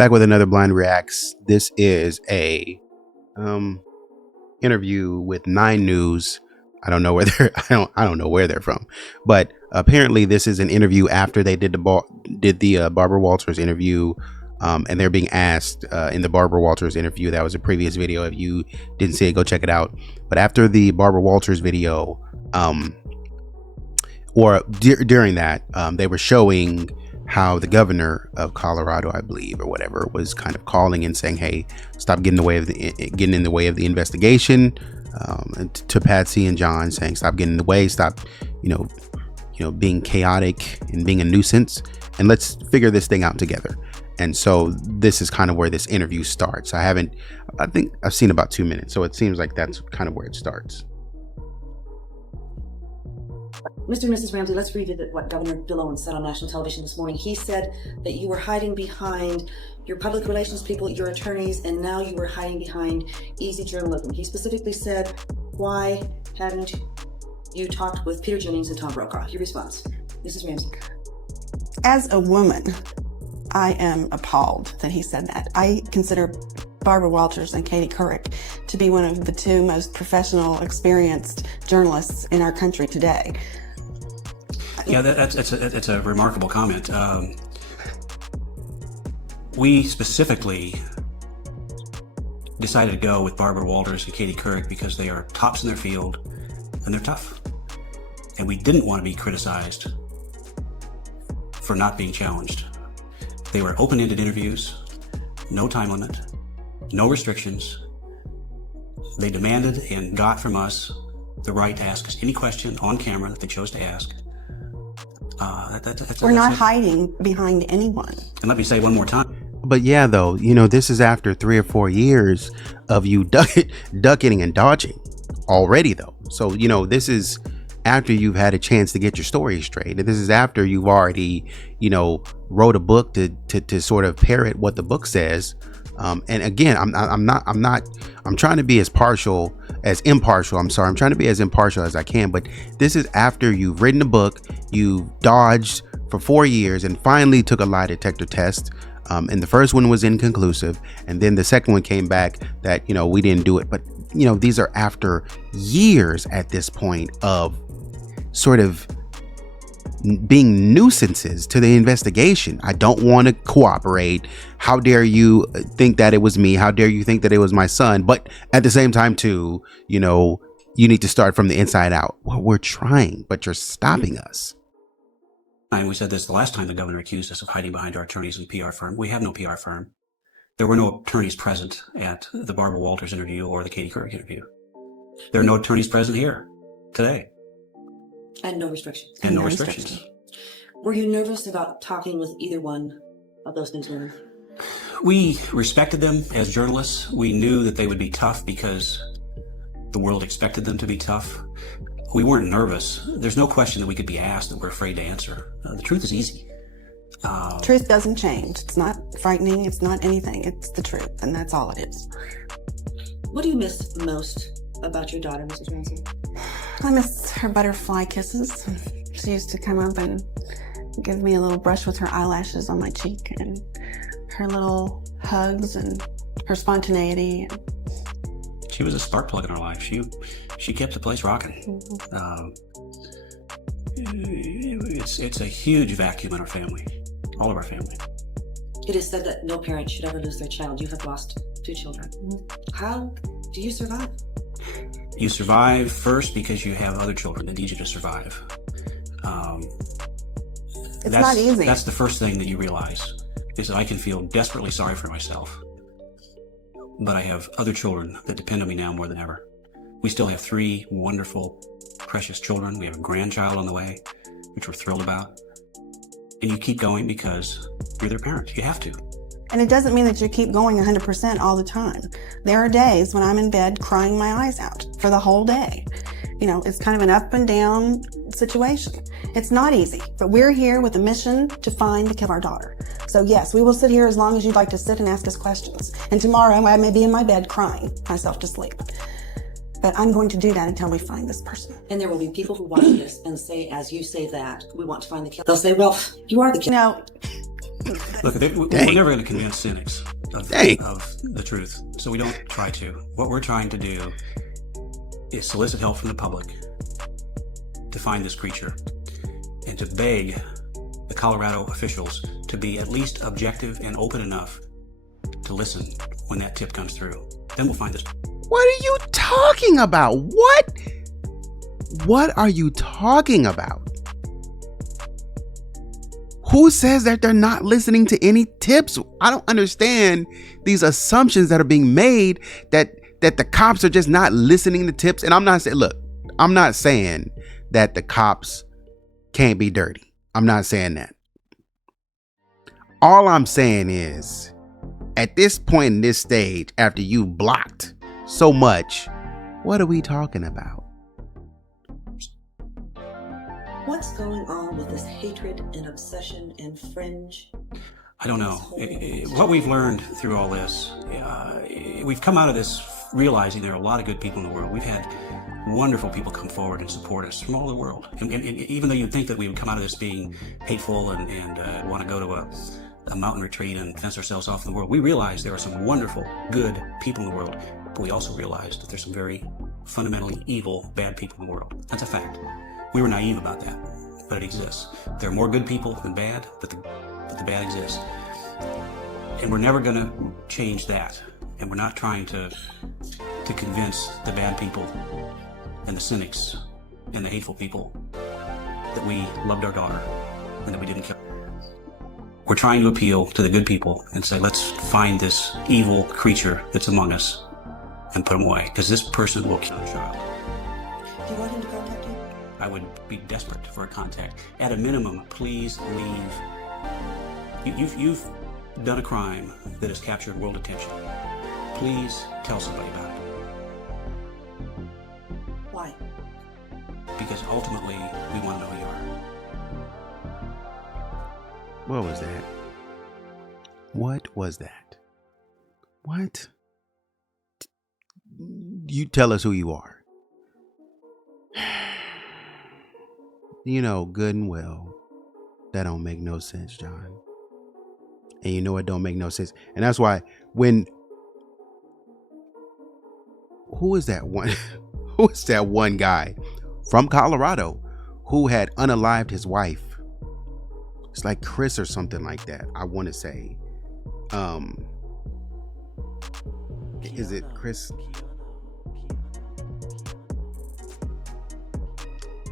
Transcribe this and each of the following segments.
Back with another Blind Reacts. This is a interview with 9 News. I don't know where they're I don't know where they're from, but apparently this is an interview after they did the Barbara Walters interview, and they're being asked in the Barbara Walters interview. That was a previous video. If you didn't see it, go check it out. But after the Barbara Walters video, during that, they were showing how the governor of Colorado, I believe, or whatever, was kind of calling and saying, "Hey, stop getting in the way of the investigation." And to Patsy and John, saying, "Stop getting in the way. Stop, being chaotic and being a nuisance, and let's figure this thing out together." And so this is kind of where this interview starts. I think I've seen about 2 minutes, so it seems like that's kind of where it starts. Mr. and Mrs. Ramsey, let's revisit what Governor Pt.1 said on national television this morning. He said that you were hiding behind your public relations people, your attorneys, and now you were hiding behind easy journalism. He specifically said, "Why haven't you talked with Peter Jennings and Tom Brokaw?" Your response, Mrs. Ramsey. As a woman, I am appalled that he said that. I consider Barbara Walters and Katie Couric to be one of the 2 most professional, experienced journalists in our country today. Yeah, that's a remarkable comment. We specifically decided to go with Barbara Walters and Katie Couric because they are tops in their field and they're tough. And we didn't want to be criticized for not being challenged. They were open-ended interviews, no time limit, no restrictions. They demanded and got from us the right to ask us any question on camera that they chose to ask. We're not hiding behind anyone. And let me say one more time. But yeah, though, this is after 3 or 4 years of you ducking and dodging already, though. So, this is after you've had a chance to get your story straight. This is after you've already, wrote a book to sort of parrot what the book says. And again, I'm trying to be as impartial. I'm trying to be as impartial as I can, but this is after you've written a book, you've dodged for 4 years and finally took a lie detector test. And the first one was inconclusive. And then the second one came back that, we didn't do it. But, these are after years at this point of sort of being nuisances to the investigation. I don't want to cooperate. How dare you think that it was me? How dare you think that it was my son? But at the same time, too, you need to start from the inside out. Well, we're trying, but you're stopping us. And we said this the last time the governor accused us of hiding behind our attorneys and PR firm. We have no PR firm. There were no attorneys present at the Barbara Walters interview or the Katie Couric interview. There are no attorneys present here today. And no restrictions. And no restrictions. Were you nervous about talking with either one of those newswomen? We respected them as journalists. We knew that they would be tough because the world expected them to be tough. We weren't nervous. There's no question that we could be asked that we're afraid to answer. The truth is easy. Truth doesn't change. It's not frightening. It's not anything. It's the truth, and that's all it is. What do you miss most about your daughter, Mrs. Ramsey? I miss her butterfly kisses. She used to come up and give me a little brush with her eyelashes on my cheek, and her little hugs and her spontaneity. She was a spark plug in our life. She kept the place rocking. It's a huge vacuum in our family, all of our family. It is said that no parent should ever lose their child. You have lost 2 children. How do you survive? You survive first because you have other children that need you to survive. It's not easy. That's the first thing that you realize, is that I can feel desperately sorry for myself, but I have other children that depend on me now more than ever. We still have 3 wonderful, precious children. We have a grandchild on the way, which we're thrilled about. And you keep going because you're their parent. You have to. And it doesn't mean that you keep going 100% all the time. There are days when I'm in bed crying my eyes out for the whole day. It's kind of an up and down situation. It's not easy, but we're here with a mission to find the kill of our daughter. So yes, we will sit here as long as you'd like to sit and ask us questions. And tomorrow I may be in my bed crying myself to sleep. But I'm going to do that until we find this person. And there will be people who watch this and say, as you say that, we want to find the killer. They'll say, well, you are the killer. Look, we're Dang. never going to convince cynics of Dang. the truth, so we don't try to. What we're trying to do is solicit help from the public to find this creature and to beg the Colorado officials to be at least objective and open enough to listen when that tip comes through. Then we'll find this. What are you talking about? What are you talking about? Who says that they're not listening to any tips? I don't understand these assumptions that are being made that the cops are just not listening to tips. And I'm not saying that the cops can't be dirty. I'm not saying that. All I'm saying is, at this point in this stage, after you've blocked so much, what are we talking about? What's going on with this hatred and obsession and fringe? I don't know. What we've learned through all this, we've come out of this realizing there are a lot of good people in the world. We've had wonderful people come forward and support us from all over the world. And even though you'd think that we would come out of this being hateful and want to go to a mountain retreat and fence ourselves off from the world, we realize there are some wonderful, good people in the world. But we also realized that there's some very fundamentally evil, bad people in the world. That's a fact. We were naive about that, but it exists. There are more good people than bad, but the bad exists. And we're never going to change that. And we're not trying to convince the bad people and the cynics and the hateful people that we loved our daughter and that we didn't care. We're trying to appeal to the good people and say, let's find this evil creature that's among us and put him away, because this person will kill a child. Do you want him to contact you? I would be desperate for a contact. At a minimum, please leave. You've done a crime that has captured world attention. Please tell somebody about it. Why? Because ultimately, we want to know who you are. What was that? What was that? What? You tell us who you are. You know good and well that don't make no sense, John. And you know it don't make no sense. And that's why who is that one guy from Colorado who had unalived his wife? It's like Chris or something like that, I want to say. Is it Chris?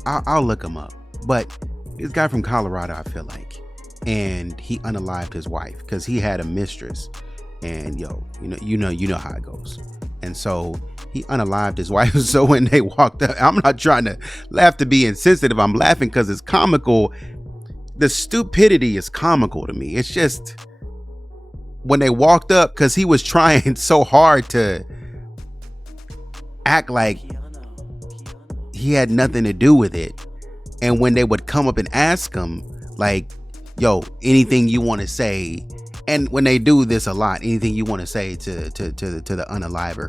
I'll look him up. But this guy from Colorado, I feel like, and he unalived his wife because he had a mistress, and you know how it goes. And so he unalived his wife. So when they walked up, I'm not trying to laugh to be insensitive. I'm laughing because it's comical. The stupidity is comical to me. It's just when they walked up, because he was trying so hard to act like he had nothing to do with it. And when they would come up and ask him, like, yo, anything you want to say, and when they do this a lot, anything you want to say to the unaliver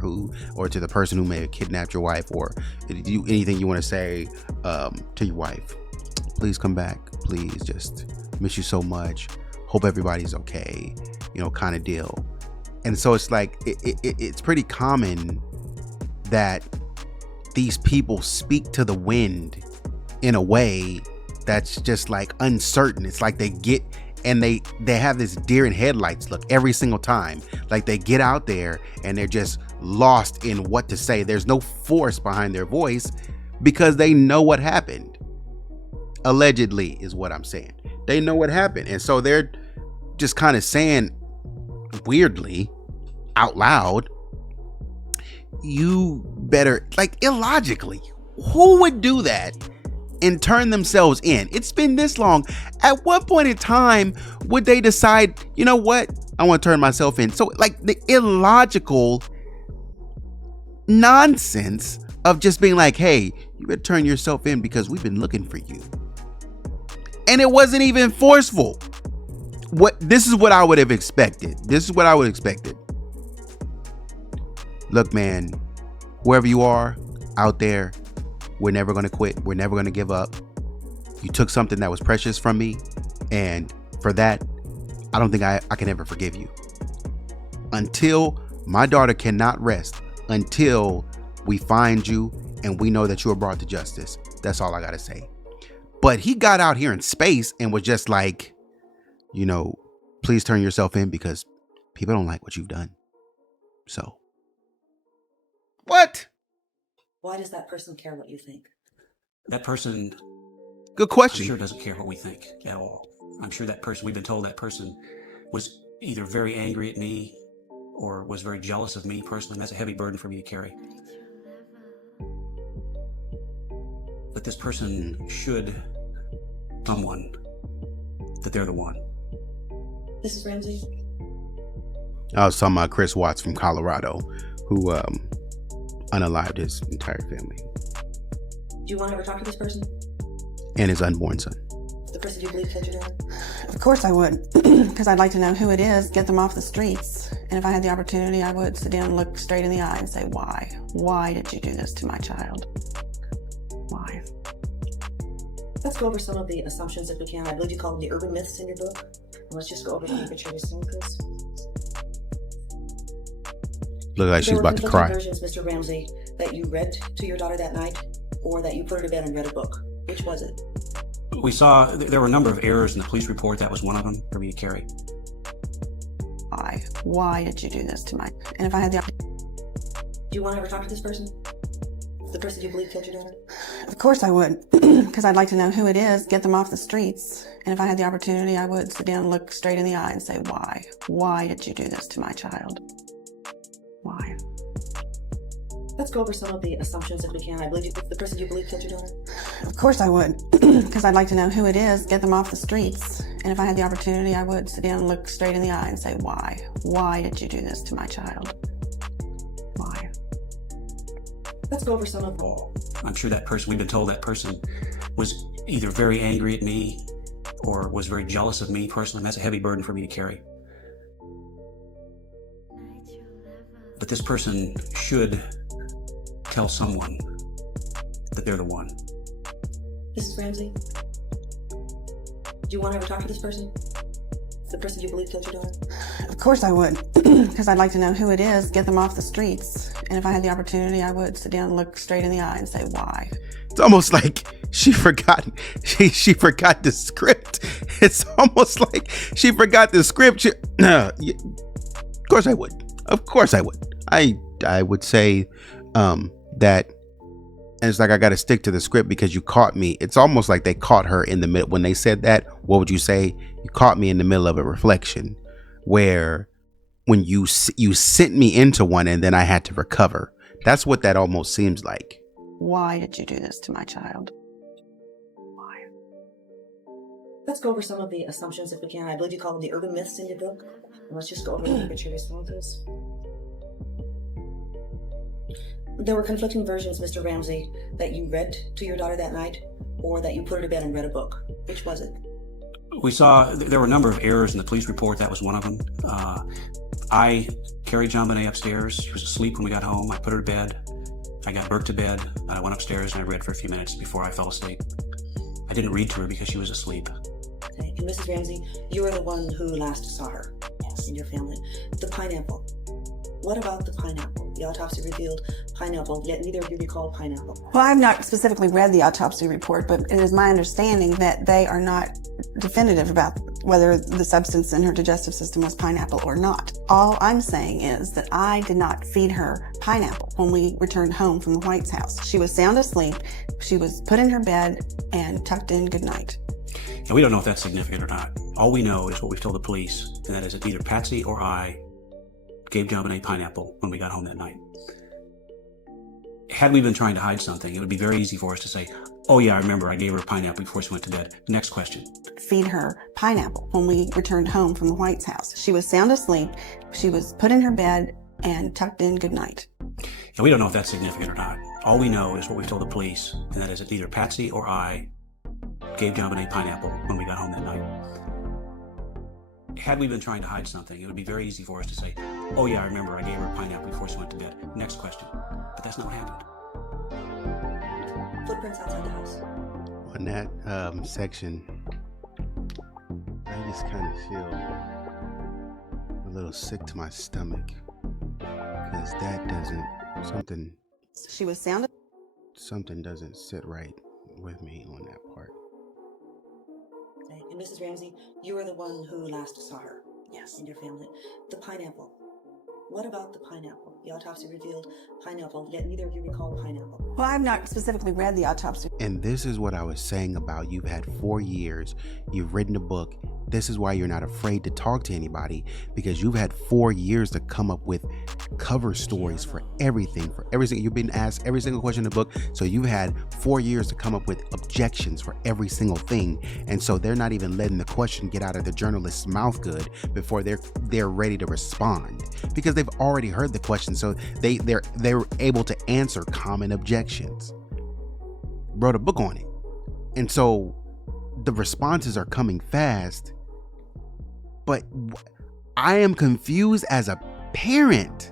or to the person who may have kidnapped your wife, or anything you want to say to your wife, please come back, please, just miss you so much, hope everybody's okay, kind of deal. And so it's like it's pretty common that these people speak to the wind in a way that's just like uncertain. It's like they get and they have this deer in headlights look every single time. Like they get out there and they're just lost in what to say. There's no force behind their voice because they know what happened. Allegedly is what I'm saying. They know what happened. And so they're just kind of saying weirdly out loud, you better, like, illogically, who would do that and turn themselves in? It's been this long. At what point in time would they decide, you know what, I want to turn myself in? So like the illogical nonsense of just being like, hey, you better turn yourself in because we've been looking for you. And it wasn't even forceful. This is what I would have expected. Look, man, whoever you are out there, we're never going to quit. We're never going to give up. You took something that was precious from me. And for that, I don't think I can ever forgive you. Until my daughter cannot rest until we find you and we know that you are brought to justice. That's all I got to say. But he got out here in space and was just like, please turn yourself in because people don't like what you've done. So, what? Why does that person care what you think? That person, Good question. I'm sure doesn't care what we think at all. I'm sure that person, we've been told that person was either very angry at me or was very jealous of me personally. That's a heavy burden for me to carry. But this person should someone that they're the one. Mrs. Ramsey? I was talking about Chris Watts from Colorado, who unalived his entire family. Do you want to ever talk to this person? And his unborn son. The person you believe killed your daughter? Of course I would, because I'd like to know who it is, get them off the streets. And if I had the opportunity, I would sit down and look straight in the eye and say, why? Why did you do this to my child? Why? Let's go over some of the assumptions if we can. I believe you call them the urban myths in your book. And let's just go over them and get your responses. Look like she's about to cry. Versions, Mr. Ramsey, that you read to your daughter that night, or that you put her to bed and read a book. Which was it? We saw there were a number of errors in the police report. That was one of them for me to carry. Why? Why did you do this to my... And if I had the... Do you want to ever talk to this person? The person you believe killed your daughter? Of course I would, because I'd like to know who it is, get them off the streets. And if I had the opportunity, I would sit down and look straight in the eye and say, why? Why did you do this to my child? Why? Let's go over some of the assumptions if we can. I believe the person you believe killed your daughter? Of course I would, because I'd like to know who it is, get them off the streets. And if I had the opportunity, I would sit down and look straight in the eye and say, why? Why did you do this to my child? Why? Let's go over some of them. I'm sure that person, we've been told that person was either very angry at me or was very jealous of me personally. That's a heavy burden for me to carry. But this person should tell someone that they're the one. Mrs. Ramsey? Do you want to ever talk to this person? The person you believe killed your daughter? Of course I would, because I'd like to know who it is, get them off the streets. And if I had the opportunity, I would sit down and look straight in the eye and say, why? It's almost like she forgot the script. It's almost like she forgot the script. Of course I would. Of course I would. I would say that, and it's like I got to stick to the script because you caught me. It's almost like they caught her in the middle. When they said that, what would you say? You caught me in the middle of a reflection where when you sent me into one and then I had to recover. That's what that almost seems like. Why did you do this to my child? Why? Let's go over some of the assumptions if we can. I believe you call them the urban myths in your book. And let's just go over them and get your responses. There were conflicting versions, Mr. Ramsey, that you read to your daughter that night, or that you put her to bed and read a book. Which was it? We saw there were a number of errors in the police report. That was one of them. I carried John Bonet upstairs. She was asleep when we got home. I put her to bed. I got Burke to bed. I went upstairs and I read for a few minutes before I fell asleep. I didn't read to her because she was asleep. Okay. And Mrs. Ramsey, you were the one who last saw her. Yes. In your family. The pineapple. What about the pineapple? The autopsy revealed pineapple, yet neither of you recall pineapple. Well, I've not specifically read the autopsy report, but it is my understanding that they are not definitive about whether the substance in her digestive system was pineapple or not. All I'm saying is that I did not feed her pineapple when we returned home from the White's house. She was sound asleep. She was put in her bed and tucked in goodnight. And we don't know if that's significant or not. All we know is what we've told the police, and that is that either Patsy or I gave John Bonet pineapple when we got home that night. Had we been trying to hide something, it would be very easy for us to say, oh yeah, I remember I gave her pineapple before she went to bed. Next question. Feed her pineapple when we returned home from the White's house. She was sound asleep. She was put in her bed and tucked in goodnight. And we don't know if that's significant or not. All we know is what we've told the police, and that is that either Patsy or I gave John Bonet pineapple when we got home that night. Had we been trying to hide something, it would be very easy for us to say, oh yeah, I remember I gave her pineapple before she went to bed. Next question. But that's not what happened. Footprints outside the house. On that section, I just kind of feel a little sick to my stomach because that doesn't She was sound. something doesn't sit right with me on that part. Okay. And Mrs. Ramsey, you were the one who last saw her. Yes. And your family. The pineapple. What about the pineapple? The autopsy revealed pineapple, yet neither of you recall pineapple. Well, I've not specifically read the autopsy. And this is what I was saying about you've had 4 years, you've written a book. This is why you're not afraid to talk to anybody, because you've had 4 years to come up with cover stories for everything, You've been asked every single question in the book. So you've had 4 years to come up with objections for every single thing. And so they're not even letting the question get out of the journalist's mouth good before they're ready to respond, because they've already heard the question. So they're able to answer common objections. Wrote a book on it. And so the responses are coming fast. But I am confused as a parent.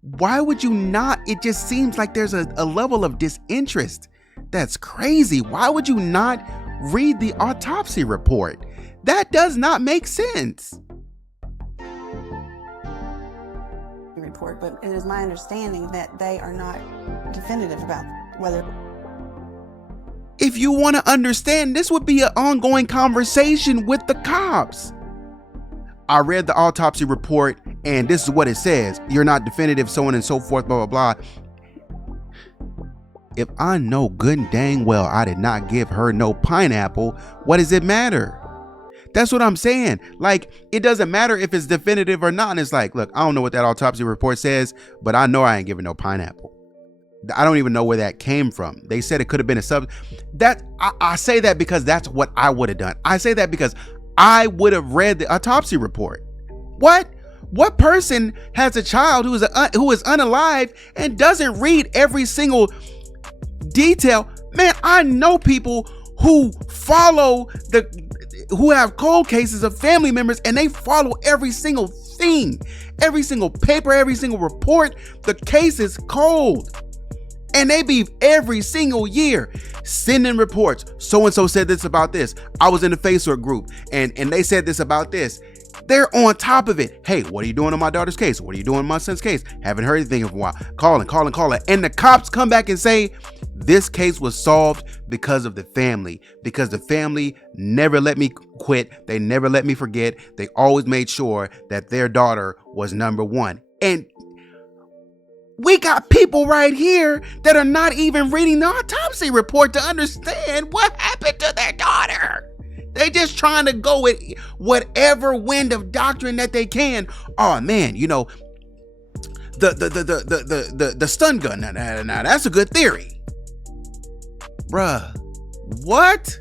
Why would you not? It just seems like there's a level of disinterest that's crazy. Why would you not read the autopsy report? That does not make sense. Report, but it is my understanding that they are not definitive about whether. If you want to understand, this would be an ongoing conversation with the cops. I read the autopsy report and this is what it says. You're not definitive, so on and so forth, blah, blah, blah. If I know good and dang well I did not give her no pineapple, what does it matter? That's what I'm saying. Like, it doesn't matter if it's definitive or not. And it's like, look, I don't know what that autopsy report says, but I know I ain't giving no pineapple. I don't even know where that came from. They said it could have been I say that because that's what I would have done. I say that because I would have read the autopsy report. What person has a child who is unalive and doesn't read every single detail? Man, I know people who who have cold cases of family members and they follow every single thing, every single paper, every single report. The case is cold. And they be every single year sending reports. So-and-so said this about this. I was in the Facebook group and they said this about this. They're on top of it. Hey, what are you doing on my daughter's case? What are you doing on my son's case? Haven't heard anything in a while. Calling. And the cops come back and say, this case was solved because of the family. Because the family never let me quit. They never let me forget. They always made sure that their daughter was number one. And we got people right here that are not even reading the autopsy report to understand what happened to their daughter. They just trying to go with whatever wind of doctrine that they can. Oh man, you know, the stun gun. Now that's a good theory, bruh. What?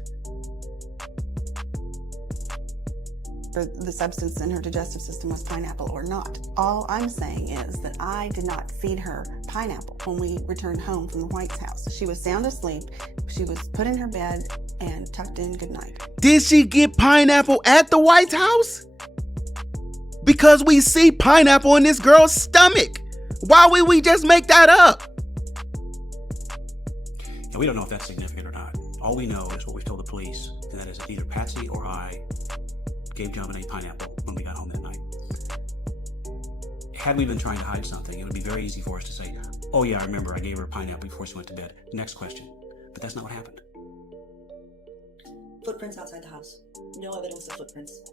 The substance in her digestive system was pineapple or not. All I'm saying is that I did not feed her pineapple when we returned home from the White's house. She was sound asleep. She was put in her bed and tucked in goodnight. Did she get pineapple at the White House? Because we see pineapple in this girl's stomach. Why would we just make that up? And we don't know if that's significant or not. All we know is what we've told the police, and that is that either Patsy or I gave John a pineapple when we got home that night. Had we been trying to hide something, it would be very easy for us to say, oh yeah, I remember I gave her a pineapple before she went to bed. Next question. But that's not what happened. Footprints outside the house. No evidence of footprints.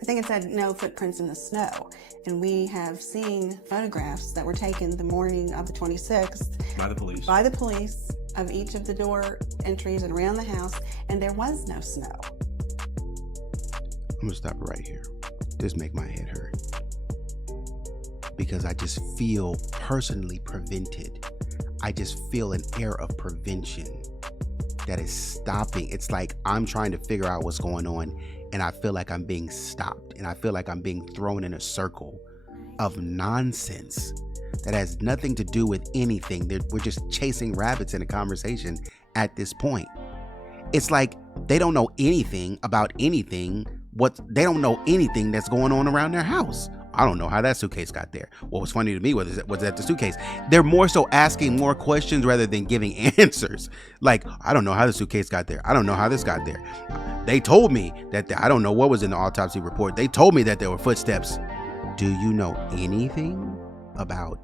I think it said no footprints in the snow. And we have seen photographs that were taken the morning of the 26th By the police. by the police of each of the door entries and around the house, and there was no snow. I'm gonna stop right here. This make my head hurt. Because I just feel personally prevented. I just feel an air of prevention that is stopping. It's like I'm trying to figure out what's going on and I feel like I'm being stopped and I feel like I'm being thrown in a circle of nonsense that has nothing to do with anything. We're just chasing rabbits in a conversation at this point. It's like they don't know anything about anything. They don't know anything that's going on around their house. I don't know how that suitcase got there. What was funny to me was that the suitcase. They're more so asking more questions rather than giving answers. Like, I don't know how the suitcase got there. I don't know how this got there. They told me that I don't know what was in the autopsy report. They told me that there were footsteps. Do you know anything about?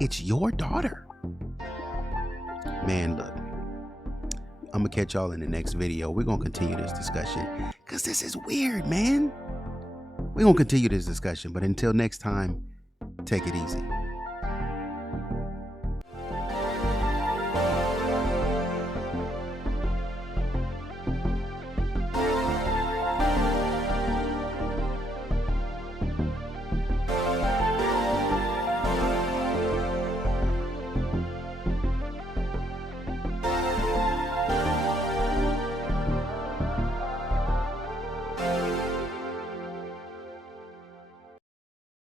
It's your daughter. Man, look. I'm gonna catch y'all in the next video. We're gonna continue this discussion because this is weird, man. We're gonna continue this discussion, but until next time, take it easy.